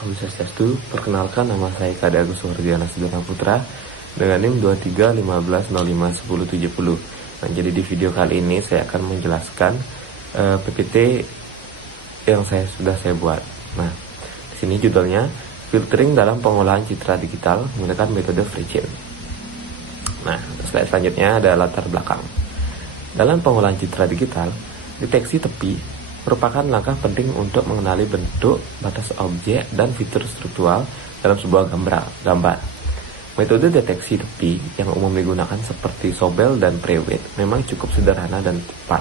Om Swastiastu, perkenalkan nama saya Kade Agus Wardiana Sudana Putra dengan NIM 2315051070. Nah, jadi di video kali ini saya akan menjelaskan PPT yang sudah saya buat. Nah, di sini judulnya filtering dalam pengolahan citra digital menggunakan metode FreeChain. Nah, slide selanjutnya ada latar belakang. Dalam pengolahan citra digital, deteksi tepi merupakan langkah penting untuk mengenali bentuk, batas objek, dan fitur struktural dalam sebuah gambar. Metode deteksi tepi yang umum digunakan seperti Sobel dan Prewitt memang cukup sederhana dan tepat.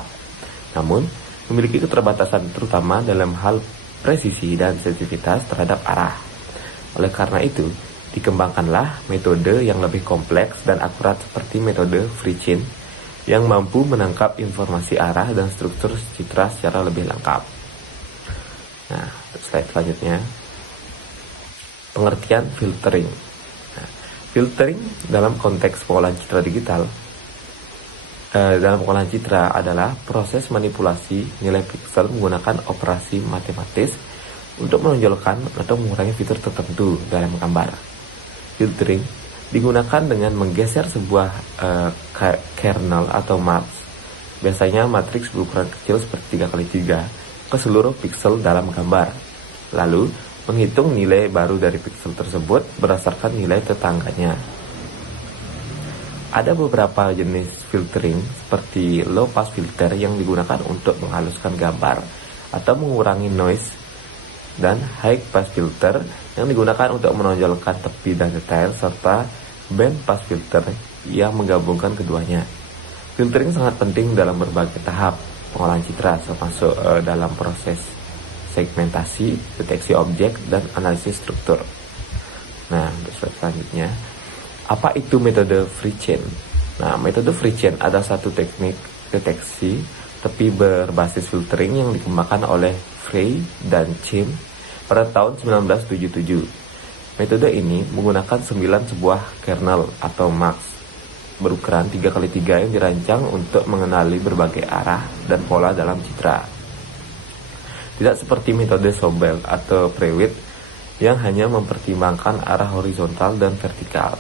Namun, memiliki keterbatasan terutama dalam hal presisi dan sensitivitas terhadap arah. Oleh karena itu, dikembangkanlah metode yang lebih kompleks dan akurat seperti metode FreeChain yang mampu menangkap informasi arah dan struktur citra secara lebih lengkap. Nah, slide selanjutnya, pengertian filtering. Nah, filtering dalam konteks pengolahan citra digital, dalam pengolahan citra adalah proses manipulasi nilai piksel menggunakan operasi matematis untuk menonjolkan atau mengurangi fitur tertentu dalam gambar. Filtering digunakan dengan menggeser sebuah kernel atau maps, biasanya matriks berukuran kecil seperti 3x3, ke seluruh piksel dalam gambar, lalu menghitung nilai baru dari piksel tersebut berdasarkan nilai tetangganya. Ada beberapa jenis filtering seperti low pass filter yang digunakan untuk menghaluskan gambar atau mengurangi noise, dan high pass filter yang digunakan untuk menonjolkan tepi dan detail, serta band pass filter yang menggabungkan keduanya. Filtering sangat penting dalam berbagai tahap pengolahan citra, termasuk dalam proses segmentasi, deteksi objek, dan analisis struktur. Nah, untuk slide selanjutnya, apa itu metode FreeChain? Nah, metode FreeChain adalah satu teknik deteksi tepi berbasis filtering yang dikembangkan oleh Frey dan Chain pada tahun 1977. Metode ini menggunakan 9 sebuah kernel atau maps berukuran 3x3 yang dirancang untuk mengenali berbagai arah dan pola dalam citra. Tidak seperti metode Sobel atau Prewitt yang hanya mempertimbangkan arah horizontal dan vertikal.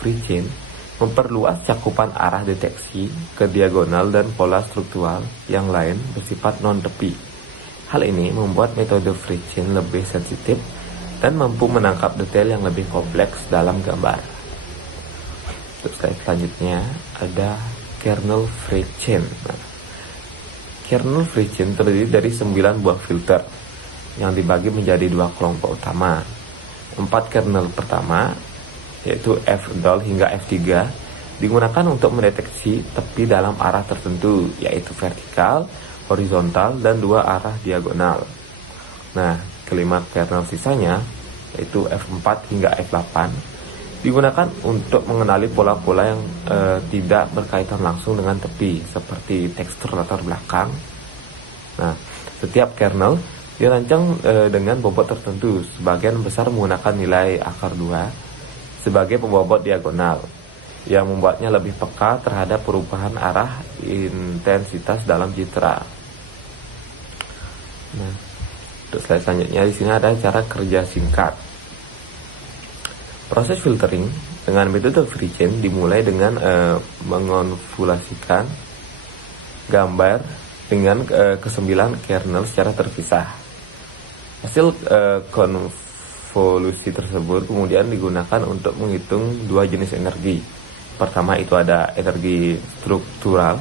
FreeChain memperluas cakupan arah deteksi ke diagonal dan pola struktural yang lain bersifat non-tepi. Hal ini membuat metode FreeChain lebih sensitif dan mampu menangkap detail yang lebih kompleks dalam gambar. Untuk slide selanjutnya ada kernel FreeChain. Nah, kernel FreeChain terdiri dari 9 buah filter yang dibagi menjadi 2 kelompok utama. 4 kernel pertama, yaitu F0 hingga F3, digunakan untuk mendeteksi tepi dalam arah tertentu, yaitu vertikal, horizontal, dan 2 arah diagonal. Nah, kelima kernel sisanya, yaitu F4 hingga F8, digunakan untuk mengenali pola-pola yang tidak berkaitan langsung dengan tepi, seperti tekstur latar belakang. Nah, setiap kernel dirancang dengan bobot tertentu. Sebagian besar menggunakan nilai akar 2 sebagai pembobot diagonal, yang membuatnya lebih peka terhadap perubahan arah intensitas dalam citra. Nah, untuk slide selanjutnya, di sini ada cara kerja singkat. Proses filtering dengan metode FreeChain dimulai dengan mengonvolasikan gambar dengan ke-9 kernel secara terpisah. Hasil konvolusi tersebut kemudian digunakan untuk menghitung 2 jenis energi. Pertama itu ada energi struktural,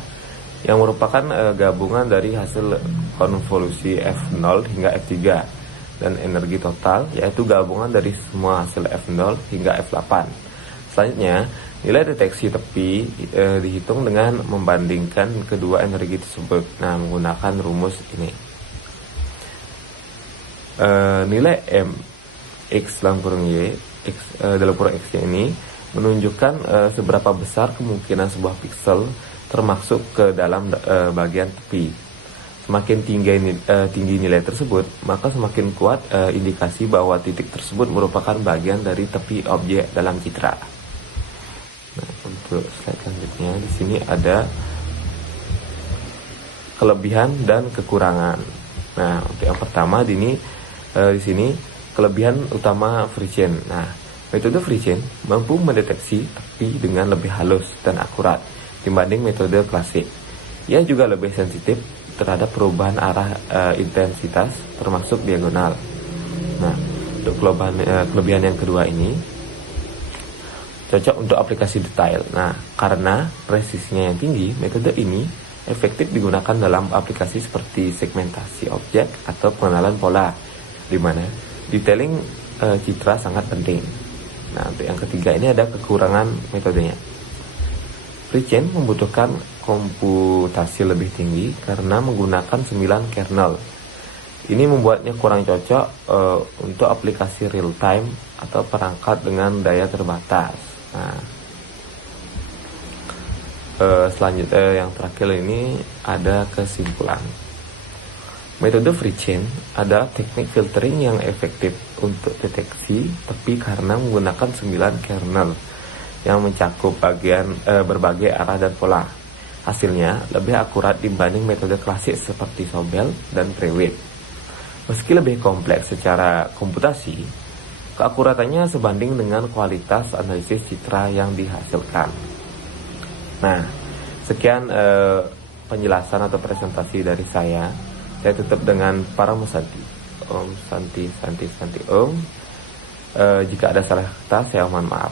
yang merupakan gabungan dari hasil konvolusi F0 hingga F3, dan energi total, yaitu gabungan dari semua hasil F0 hingga F8. Selanjutnya, nilai deteksi tepi dihitung dengan membandingkan kedua energi tersebut. Nah, menggunakan rumus ini. Nilai M X dalam kurung Y, X dalam kurung X ini menunjukkan seberapa besar kemungkinan sebuah piksel termasuk ke dalam bagian tepi. Semakin tinggi nilai tersebut, maka semakin kuat indikasi bahwa titik tersebut merupakan bagian dari tepi objek dalam citra. Nah, untuk slide selanjutnya, di sini ada kelebihan dan kekurangan. Nah, untuk yang pertama di sini Kelebihan utama FreeChain. Nah, metode FreeChain mampu mendeteksi tepi dengan lebih halus dan akurat dibanding metode klasik. Ia juga lebih sensitif terhadap perubahan arah intensitas termasuk diagonal. Nah, untuk kelebihan yang kedua ini cocok untuk aplikasi detail. Nah, karena presisinya yang tinggi, metode ini efektif digunakan dalam aplikasi seperti segmentasi objek atau pengenalan pola, di mana detailing citra sangat penting. Nah, untuk yang ketiga ini ada kekurangan metodenya. FreeChain membutuhkan komputasi lebih tinggi karena menggunakan 9 kernel. Ini membuatnya kurang cocok untuk aplikasi real time atau perangkat dengan daya terbatas. Nah, selanjutnya yang terakhir ini ada kesimpulan. Metode FreeChain adalah teknik filtering yang efektif untuk deteksi tepi karena menggunakan 9 kernel yang mencakup berbagai arah dan pola. Hasilnya lebih akurat dibanding metode klasik seperti Sobel dan Prewitt. Meski lebih kompleks secara komputasi, keakuratannya sebanding dengan kualitas analisis citra yang dihasilkan. Nah, sekian penjelasan atau presentasi dari saya. Saya tutup dengan Paramo Santi. Om Santi Santi Santi Om. Jika ada salah kata, saya mohon maaf.